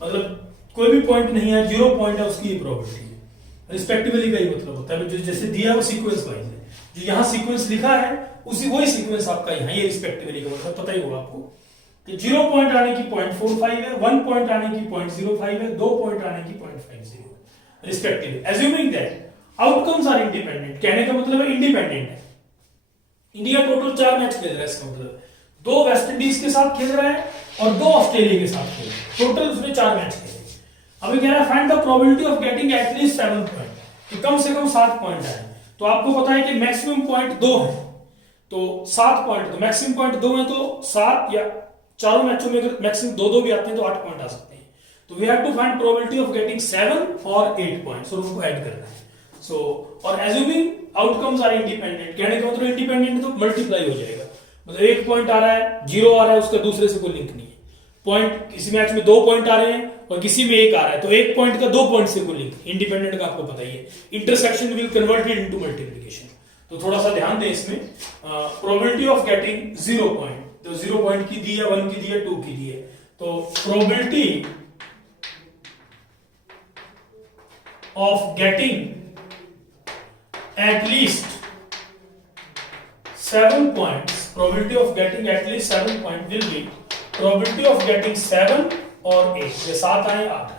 मतलब कोई भी पॉइंट नहीं है, 0 पॉइंट है, उसकी प्रोबेबिलिटी है। रिस्पेक्टिवली का ही मतलब होता है, जो जैसे दिया वो सीक्वेंस वाइज है, जो यहाँ सीक्वेंस लिखा है उसी वही सीक्वेंस आपका यहाँ, ये रिस्पेक्टिवली का मतलब पता ही होगा आपको कि 0 पॉइंट आने की 0.45 है, 1 पॉइंट आने की 0.05 है, 2 पॉइंट आने की 0.50 respectively. Assuming that outcomes are independent, कहने का मतलब है इंडिपेंडेंट है। इंडिया टोटल 4 मैच खेल रहा है, इसका मतलब 2 वेस्ट इंडीज के साथ खेल रहा है और 2 ऑस्ट्रेलिया के साथ खेल रहा है, टोटल उसने 4 मैच खेले। अभी कह रहा है find the probability of getting at least 7 point, कि कम से कम 7 पॉइंट आए। तो आपको पता है कि मैक्सिमम पॉइंट 2 है, तो 7 पॉइंट, तो मैक्सिमम पॉइंट 2 है, तो 7 या चारों मैचों में अगर मैक्सिमम 2-2 भी आते हैं तो 8 पॉइंट आ सकते हैं। तो we have to find probability of getting 7 और 8 पॉइंट्स और उनको ऐड करना है। सो और एज्यूमिंग आउटकम्स आर इंडिपेंडेंट, कहने का मतलब इंडिपेंडेंट तो मल्टीप्लाई हो जाएगा, मतलब एक पॉइंट आ रहा है 0 आ रहा है, उसका दूसरे से कोई लिंक नहीं है। पॉइंट किसी मैच में 2 पॉइंट आ रहे हैं और किसी में 1 आ रहा है, तो एक पॉइंट का 2 पॉइंट से कोई लिंक, इंडिपेंडेंट का आपको पता ही है। Intersection will converted into multiplication, तो थोड़ा सा ध्यान दें इसमें। प्रोबेबिलिटी ऑफ गेटिंग 0 पॉइंट, तो 0 पॉइंट की दी है, 1 की दी है, 2 की दी है, तो probability of getting at least 7 points, probability of getting at least 7 point will be probability of getting 7 और 8, ये 7 आए 8 आए,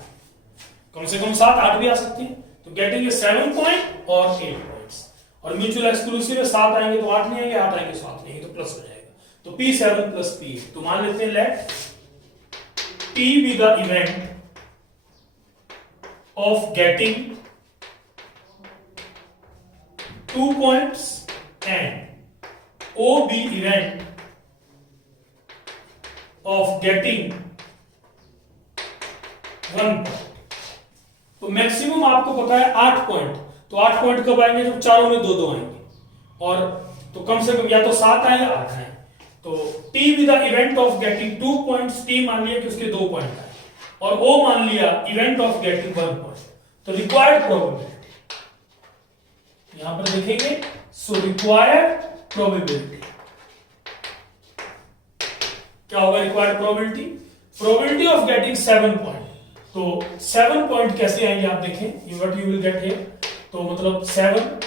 कम से कम 7 8 भी आ सकती है, तो गेटिंग 7 पॉइंट और 8 पॉइंट्स, और म्यूचुअल एक्सक्लूसिव में 7 आएंगे तो 8 नहीं आएंगे, 8 आएंगे 7 नहीं आएंगे तो प्लस हो जाएगा, तो P7 प्लस P8। तो मान लेते हैं late P be the event of getting 2 points and O be event of getting 1 point। तो मैक्सिमम आपको पता है 8 पॉइंट, तो 8 पॉइंट कब आएंगे जब चारों में 2 2 आएंगे, और तो कम से कम या तो 7 आए या 8 आए, तो T be the event of getting 2 points, T मान लिया कि उसके 2 पॉइंट आए, और O मान लिया इवेंट ऑफ गेटिंग 1 पॉइंट, तो रिक्वायर्ड प्रोबेबिलिटी यहां पर देखेंगे, सो रिक्वायर्ड प्रोबेबिलिटी क्या होगा, required probability, probability of getting 7 point, तो 7 पॉइंट कैसे आएंगे आप देखें, what you will get here, तो मतलब 7,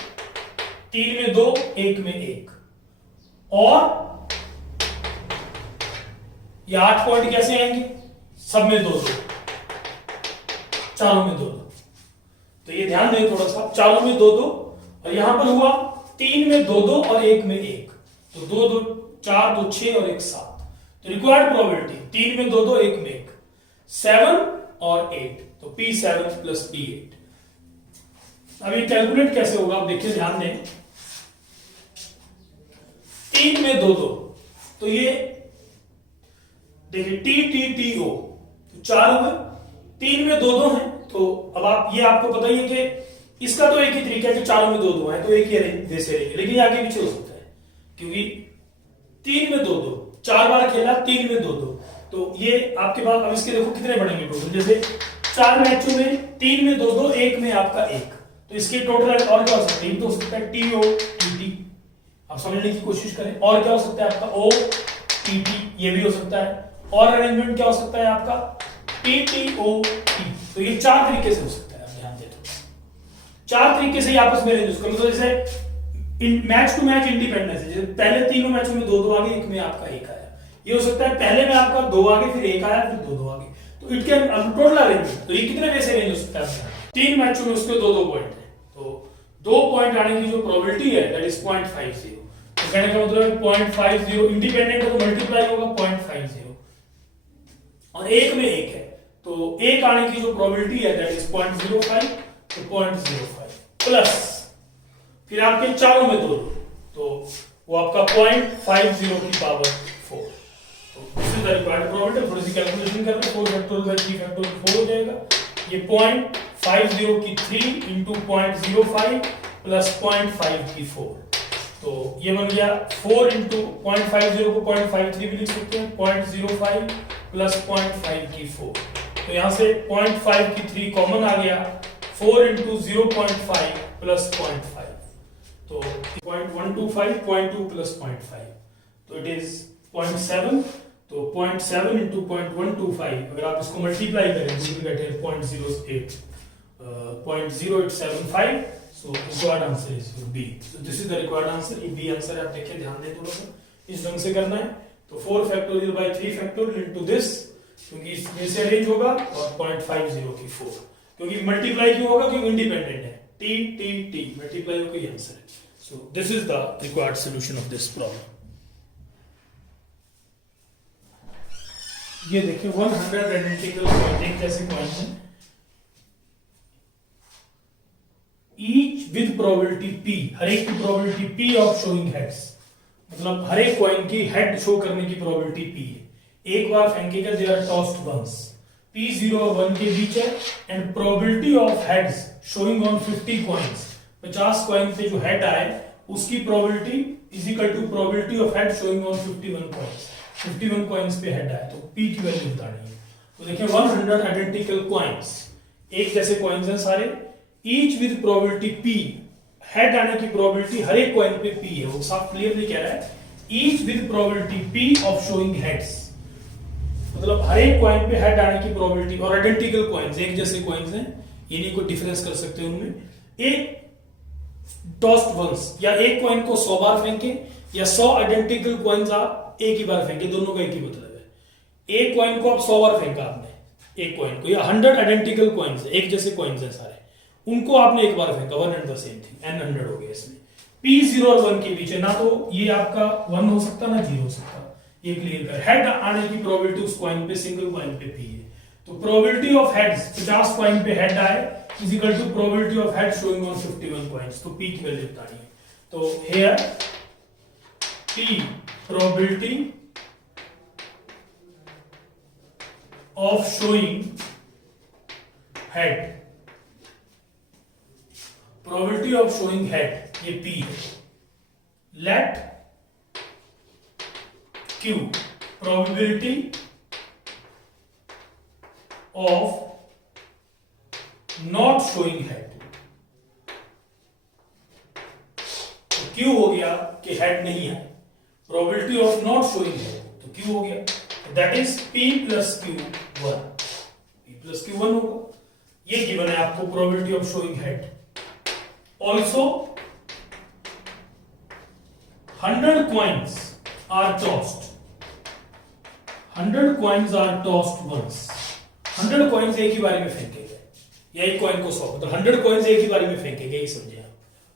3 में 2, 1 में 1, और ये 8 पॉइंट कैसे आएंगे, सब में 2 2, चारों में 2 2, तो ये ध्यान दें थोड़ा सा, चारों में 2 2, और यहां पर हुआ 3 में 2 2 और 1 में 1, तो 2 2 4 2 6 और 1 7, तो रिक्वायर्ड प्रोबेबिलिटी 3 में 2 2 1 में 1, 7 और 8, तो P7 प्लस P8। अब ये कैलकुलेट कैसे होगा आप देखिए, ध्यान दें, 3 में 2 2, तो ये देखिए T T T O, तो 4 हो गए, 3 में 2 2 है, तो अब आप ये आपको पता ही है कि इसका तो एक ही तरीका है कि चारों में 2 2 है, तो एक ही वैसे रहेंगे, लेकिन आगे पीछे हो सकता है, क्योंकि 3 में 2 2 4 बार खेला, 3 में 2 2, तो ये आपके पास, अब इसके देखो कितने बढ़ेंगे टोटल, जैसे 4 मैचों में 3 में 2 2, 1 में आपका 1, तो इसके टोटल और क्या हो सकता है, तो हो सकता है TO TT, आप समझने की कोशिश करें, और क्या हो सकता है आपका OTT, ये भी हो सकता है, और अरेंजमेंट क्या हो सकता है आपका PTOT, तो ये 4 तरीके से हो सकता है, आप ध्यान दें, 4 तरीके से आपस में अरेंज करो, मतलब जैसे मैच टू मैच इंडिपेंडेंस है, जैसे पहले तीनों मैचों में 2 2 आगे, 1 में आपका 1 आया, ये हो सकता है पहले में आपका 2 आगे, फिर 1 आया, फिर 2 2 आगे, तो इट कैन टोटल अरेंजमेंट, तो ये कितने वैसे अरेंज हो सकता है, 3 मैचों में उसके 2 2 पॉइंट है, तो 2 पॉइंट आने की जो प्रोबेबिलिटी है दैट इज 0.50, तो कहने का मतलब है 0.50, इंडिपेंडेंट है तो मल्टीप्लाई होगा 0.50, और 1 में 1 है, तो 1 आने की जो प्रोबेबिलिटी है दैट इज 0.05, तो 0.05 प्लस फिर आपके चारों में 2 2, तो वो आपका 0.50 की पावर 4, तो this is the required probability. थोड़ी सी कैलकुलेशन करना, 4 फैक्टोरियल बाय 3 फैक्टोरियल 4 हो जाएगा, ये 0.50 की 3 इंटू 0.05 प्लस 0.5 की 4, तो ये बन गया 4 इंटू 0.50 को 0.53 भी लिख सकते हैं, 0.05 प्लस 0.5 की 4, तो यहां से 0.5 की 3 कॉमन आ गया, 4 इंटू 0.5 प्लस 0.5, तो 0.125, 0.2 प्लस 0.5, तो इट इज 0.7, तो 0.7 इंटू 0.125, अगर आप इसको मल्टीप्लाई करें तो will get 0.08, 0.0875, so required answer is B, so this is the required answer, ये B आंसर है, आप देखिए ध्यान दें थोड़ा सा, इस ढंग से करना है, तो 4 factorial by 3 factorial into this, क्योंकि इसमें से अरेंज होगा, और 0.50 की 4, क्योंकि मल्टीप्लाई क्यों होगा, क्योंकि इंडिपेंडेंट है, T T T मल्टीप्लाई होगा, ये आंसर है, so this is the required solution of this problem। ये देखिए 100 आइडेंटिकल पॉइंट, कैसे पॉइंट है, ईच विद प्रोबेबिलिटी P, हर एक की probability P of showing heads, मतलब हर एक कॉइन की हेड शो करने की प्रोबेबिलिटी P है, एक बार फेंकेगा देयर टॉस्ड वंस, P0 और 1 के बीच है and probability of heads showing on 50 coins, 50 coin पे जो हेड आए उसकी probability is equal to probability of head showing on 51 coins, 51 coins पे हेड आए तो P की वैल्यू बतानी है। तो देखिए 100 आइडेंटिकल कॉइन्स, एक जैसे कॉइन्स हैं सारे, each with probability P, head आने की प्रोबेबिलिटी हर एक कॉइन पे P है, वो साफ क्लियरली कह रहा है each with probability P of showing heads, मतलब हर एक कॉइन पे हेड आने की प्रोबेबिलिटी, और आइडेंटिकल कॉइन्स एक जैसे कॉइन्स हैं, ये नहीं कोई डिफरेंस कर सकते उनमें, एक टॉस्ड वंस या एक कॉइन को 100 बार फेंके या 100 आइडेंटिकल कॉइन्स आप एक ही बार फेंके, दोनों का एक ही मतलब है। एक कॉइन को आप 100 बार फेंका आपने एक कॉइन को, या 100 आइडेंटिकल कॉइन्स एक जैसे कॉइन्स हैं सारे, उनको आपने एक बार फेंका, one and the same thing, n 100 हो गया इसमें। P0 और 1 के बीच है, ना तो ये आपका 1 हो सकता ना 0 हो सकता, ये क्लियर कर। हेड आने की प्रोबेबिलिटी उस कॉइन पे, सिंगल कॉइन पे P है, तो प्रोबेबिलिटी ऑफ हेड्स 50 कॉइन पे हेड आए is equal to probability of head showing on 51 coins, तो P की वैल्यू बतानी है। तो here P probability of showing head, probability of showing head ये P है। Let Q probability of not showing head, तो Q हो गया कि हेड नहीं है, probability of not showing head तो Q हो गया, that is P plus Q1, P plus Q1 होगा, ये गिवन है आपको probability of showing head. Also 100 coins are tossed, 100 coins are tossed once, 100 coins एक ही बारी में फेंके गए, या एक कॉइन को 100, तो 100 coins एक ही बारी में फेंके गए, समझे आप।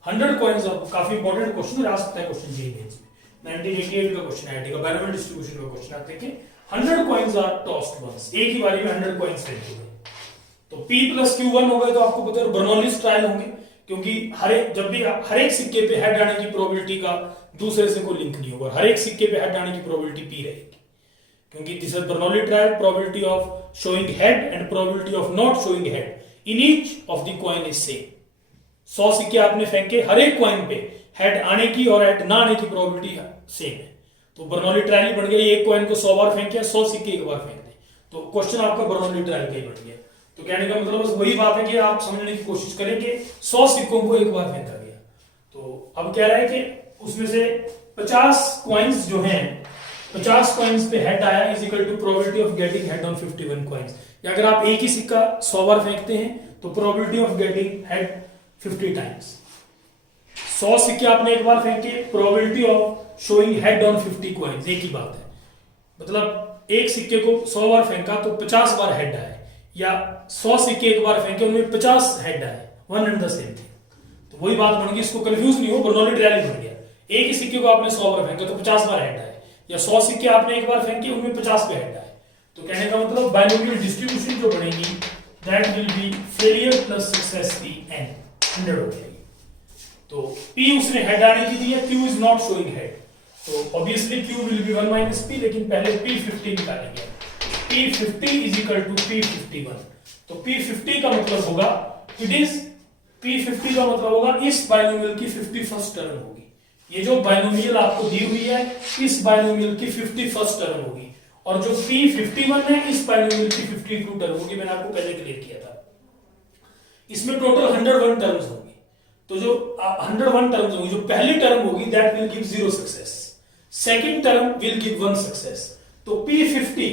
100 coins काफी इंपॉर्टेंट क्वेश्चन आ सकता है, क्वेश्चन जेई मेंस में 1988 का क्वेश्चन आईआईटी का बायनोमियल डिस्ट्रीब्यूशन का क्वेश्चन, आप देखें 100 coins are tossed once, एक ही बारी में 100 coins फेंके गए, तो P प्लस Q1 हो गए, तो आपको पता है बर्नौलीज ट्रायल होंगे, क्योंकि जब भी हर एक सिक्के पे हेड आने की प्रोबेबिलिटी का दूसरे से कोई लिंक नहीं होगा, हर एक सिक्के पे हेड आने की प्रोबेबिलिटी P रहेगी, क्योंकि this is Bernoulli trial, probability of showing head and probability of not showing head in each of the coin is same. 100 सिक्के आपने फेंके, हर एक कॉइन पे हेड आने की और हेड ना आने की प्रोबेबिलिटी सेम है, तो बर्नौली ट्रायल ही बन गया, एक कॉइन को 100 बार फेंके, 100 सिक्के एक बार फेंक दे, तो क्वेश्चन आपका बर्नौली ट्रायल का ही बन गया। तो कहने का मतलब बस वही बात है कि आप समझने की कोशिश करें कि 100 सिक्कों को एक बार फेंका गया, तो अब कह रहा है कि उसमें से 50 कॉइन्स जो हैं, 50 कॉइन्स पे हेड आया is equal to probability of getting head on 51 coins, या अगर आप एक ही सिक्का 100 बार फेंकते हैं तो probability of getting head 50 times. 100 सिक्के आपने एक बार फेंके, probability of showing head on 50 coins, एक ही बात है, मतलब एक सिक्के को 100 बार फेंका तो 50 बार हेड आए, या 100 सिक्के एक बार फेंके उनमें 50 हेड आए, one and the same thing, तो वही बात बन गई, इसको कंफ्यूज नहीं हो, बर्नौली ट्रायल बन गया, एक ही सिक्के को आपने 100 बार फेंका तो 50 बार हेड आए, या 100 सिक्के आपने एक बार फेंके उनमें 50 पे हेड आए, तो कहने का मतलब बाइनोमियल डिस्ट्रीब्यूशन जो बनेगी that will be failure plus success की n 100 हो जाएगी। तो P उसने हेड आने की दी है, Q is not showing head, तो obviously Q will be 1 minus P, लेकिन पहले P50 निकालेंगे, P50 is equal to P51, तो P50 का मतलब होगा इट इज, P50 का मतलब होगा इस बाइनोमियल की 51st टर्म होगी, ये जो बाइनोमियल आपको दी हुई है इस बाइनोमियल की 51st टर्म होगी, और जो P51 है इस बाइनोमियल की 52 टर्म होगी, मैंने आपको पहले क्लियर किया था। इसमें टोटल 101 टर्म्स होंगी, तो जो 101 टर्म्स होंगी, जो पहली टर्म होगी that will give 0 success, second term will give 1 success, तो P50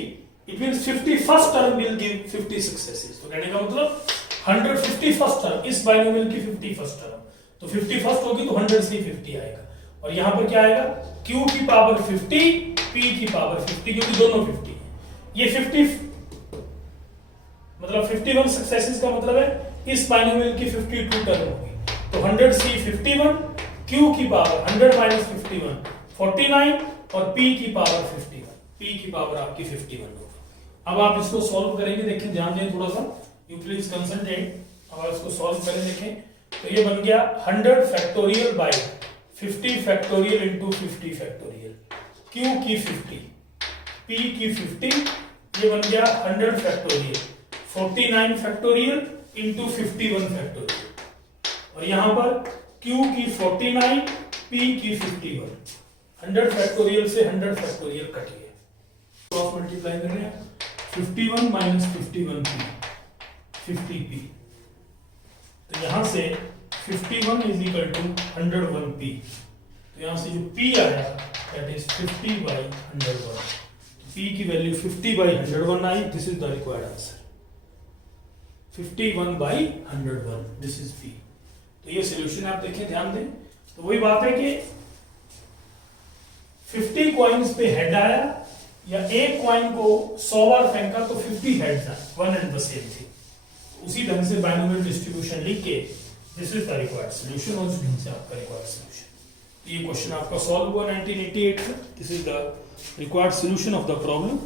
it means 51st term will give 50 successes, तो कहने का मतलब 151st टर्म इस बाइनोमियल की 51st टर्म, तो 51st होगी तो 100 से 50 आएगा, और यहां पर क्या आएगा Q की पावर 50 P की पावर 50, क्योंकि दोनों 50 है, ये 50 मतलब 51 सक्सेसेस का मतलब है इस बाइनोमियल की 52 टर्म होगी, तो 100 से 51, Q की पावर 100 माइनस 51 49, और P की पावर 51, P की पावर आपकी 51 होगी। अब आप इसको सॉल्व करेंगे, देखें ध्यान दें थोड़ा सा, यू प्लीज कंसंट्रेट, अब आप इसको सॉल्व करें, देखें तो ये बन गया 100 factorial by 50 factorial into 50 factorial, Q की 50 P की 50, ये बन गया 100 फैक्टोरियल 49 फैक्टोरियल इंटू 51 फैक्टोरियल, और यहां पर Q की 49, P की 51, 100 फैक्टोरियल से 100 फैक्टोरियल कट गए, क्रॉस मल्टीप्लाई कर रहे हैं, 51 माइनस 51P 50P, तो यहां से 51 इज इक्वल टू 101P, तो यहां से जो P आया दैट इज 50 बाई 101, P की value 50 by 101 I, this is the required answer, 51 by 101, this is P। तो ये सॉल्यूशन आप देखें, ध्यान दें, तो वही बात है कि 50 कॉइन्स पे हेड आया या एक कॉइन को 100 बार फेंका तो 50 हेड्स आए, one and the same thing, उसी ढंग से बाइनोमियल डिस्ट्रीब्यूशन लिख के this is the required solution, और उस ढंग से आपका रिक्वायर्ड सॉल्यूशन। ये क्वेश्चन आपका सॉल्व हुआ 1988 में, this is the required solution of the problem.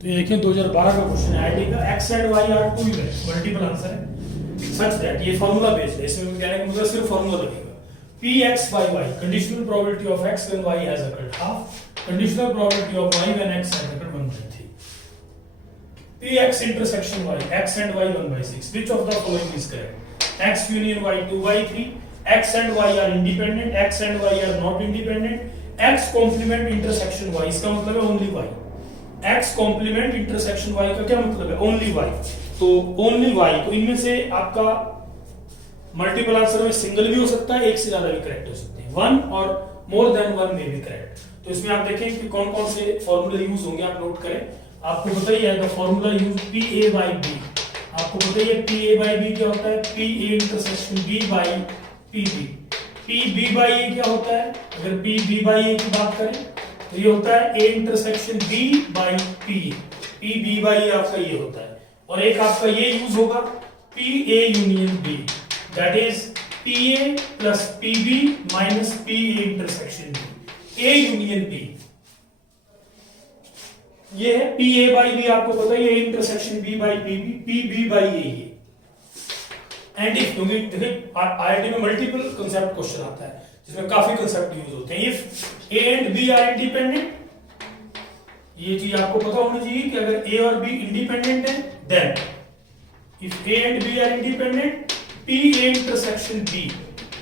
तो ये देखिए 2012 का क्वेश्चन है, आईडी का x and y are two events, multiple answer है, सच दैट ये फार्मूला बेस्ड है, इसमें कहने का मतलब सिर्फ फार्मूला लगेगा, px by y, conditional probability of x when y has occurred half, conditional probability of y when x has occurred 1/3, px intersection y, x and y 1/6, which of the following is correct, x union y 2/3, x and y are independent, x and y are not independent, x complement intersection y, इसका मतलब है only y, x complement intersection y का क्या मतलब है, only y, तो only y, तो इनमें से आपका मल्टीपल आंसर में सिंगल भी हो सकता है, एक से ज्यादा भी करेक्ट हो सकते हैं, वन और मोर देन वन में भी करेक्ट। तो इसमें आप देखें कि कौन कौन से फॉर्मूले यूज होंगे, आप नोट करें, आपको पता ही है the formula use PA by B, आपको पता ही है PA by B क्या होता है, PA intersection B by PB, PB by A क्या होता है, अगर PB by A की बात करें तो ये होता है A intersection B by PA, PB by A आपका ये होता है, और एक आपका ये यूज होगा PA union B, that is PA plus PB minus PA intersection B, A union B, ये है PA by B, आपको पता है A intersection B by PB, PB by A ये, एंड इफ, क्योंकि देखिए आईआईटी में मल्टीपल कंसेप्ट क्वेश्चन आता है जिसमें काफी कंसेप्ट यूज होते हैं, if A and B are independent, ये चीज आपको पता होनी चाहिए कि अगर A और B इंडिपेंडेंट है, then if A and B are independent, PA intersection B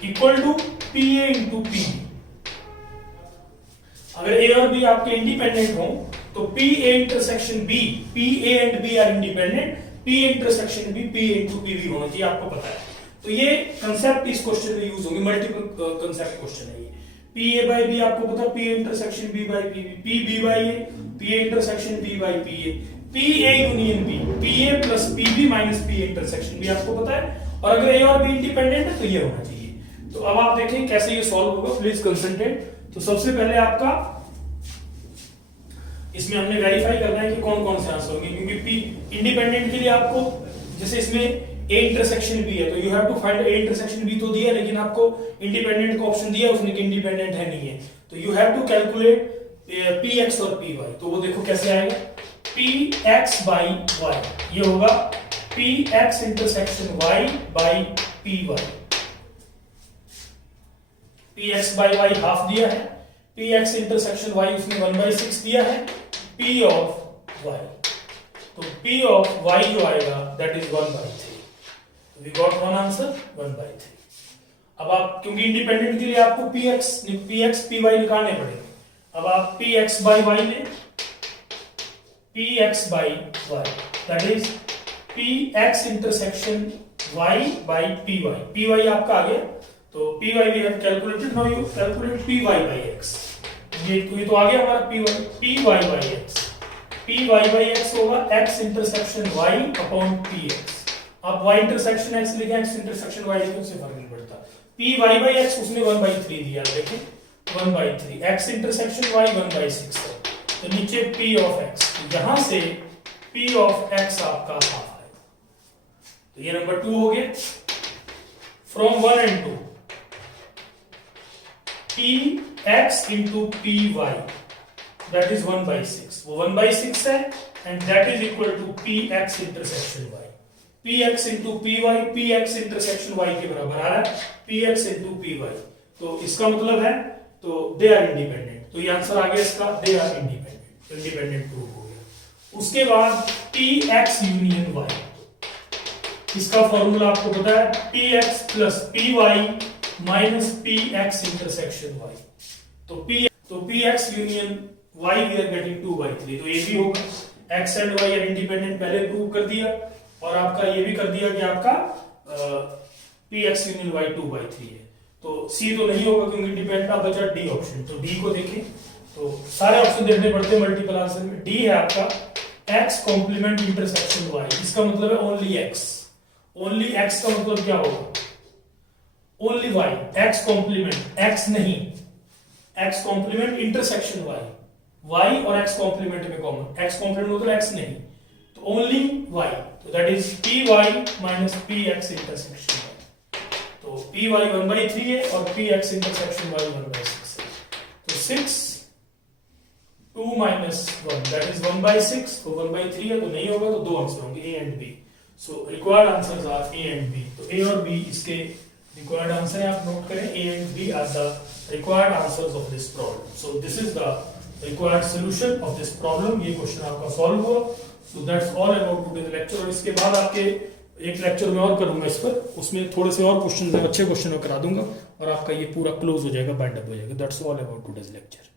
equal to PA into P, अगर A और B आपके इंडिपेंडेंट हो तो PA intersection B, PA and B are independent, PA intersection B PA into PB होना चाहिए, आपको पता है। तो ये कंसेप्ट इस क्वेश्चन में यूज होंगे, मल्टीपल कंसेप्ट क्वेश्चन है ये, PA by B आपको पता है, PA intersection B by PB, PB by A, PA intersection B by PA, PA union B, PA plus PB minus PA intersection B आपको पता है, और अगर A और B इंडिपेंडेंट है तो ये होना चाहिए। तो अब आप देखें कैसे ये सॉल्व होगा, प्लीज कंसंट्रेट। तो सबसे पहले आपका इसमें हमने वेरीफाई करना है कि कौन कौन से आंसर होंगे, क्योंकि P इंडिपेंडेंट के लिए आपको, जैसे इसमें A इंटरसेक्शन B है तो you have to find A intersection B तो दिया, लेकिन आपको इंडिपेंडेंट का ऑप्शन दिया उसने कि इंडिपेंडेंट है नहीं है, तो you have to calculate PX और PY, तो वो देखो कैसे आएगा, PX by Y, ये होगा PX intersection Y by PY, PX by Y half दिया है, PX intersection Y उसने 1/6 दिया है, P of Y, तो P of Y जो आएगा that is 1/3, we got one answer 1/3। अब आप क्योंकि इंडिपेंडेंट के लिए आपको PX PY निकालने पड़ेंगे, अब आप PX by Y लें, PX by Y that is PX intersection Y by PY, PY आपका आ गया, तो PY we have calculated, now you calculate PY by X, ये तो आ गया हमारा PY by X, PY by X होगा X intersection Y upon PX, आप Y intersection X लिखें, X intersection Y लिखें, उससे फर्क नहीं पड़ता, PY by X उसने 1/3 दिया, देखें 1/3, X intersection Y 1/6 है, तो नीचे P of X, यहां से P of X आपका हाफ, तो ये नंबर 2 हो गया। From 1 and 2 PX into PY that is 1/6, वो 1/6 है and that is equal to PX intersection Y, PX into PY, PX intersection Y के बराबर आ रहा है, PX into PY, तो इसका मतलब है तो दे आर इंडिपेंडेंट, तो ये आंसर आ गया इसका, they are independent. Independent prove हो गया। उसके बाद पी एक्स यूनियन वाई, इसका फॉर्मूला आपको पता है, P X plus P Y minus P X intersection Y. तो P X union Y we are getting 2/3, तो ये भी होगा। X and Y are independent पहले प्रूव कर दिया, और आपका ये भी कर दिया कि आपका पी एक्स यूनियन वाई 2/3 है। तो सी तो नहीं होगा क्योंकि डिपेंडेंट का बचा डी ऑप्शन, तो डी को देखें तो सारे ऑप्शन देखने पड़ते हैं मल्टीपल आंसर में। डी है आपका एक्स कॉम्प्लीमेंट इंटरसेक्शन वाई, इसका मतलब है ओनली एक्स। ओनली एक्स का मतलब क्या होगा, only Y, X complement X नहीं, X complement intersection Y, Y और एक्स कॉम्प्लीमेंट में कॉमन, एक्स कॉम्प्लीमेंट मतलब एक्स नहीं, तो ओनली वाई, तो that is P Y minus P X intersection Y. तो पी वाई 1/3 है और पी एक्स इंटरसेक्शन वाई 1/6 है। तो 6 2 माइनस 1 दैट इज 1/6, तो 1/3 है तो नहीं होगा, तो दो आंसर होंगे A and B. So required answers are A and B. तो ए और बी इसके रिक्वायर्ड आंसर है, आप नोट करें, A and B are the required answers of this problem. So this is the required solution of this problem. ये question आपका solve हुआ। So that's all about today's lecture. और इसके बाद आपके एक लेक्चर में और करूंगा इस पर, उसमें थोड़े से और क्वेश्चन, अच्छे क्वेश्चन करा दूंगा और आपका ये पूरा क्लोज हो जाएगा, बाइंड अप हो जाएगा। That's all about today's lecture.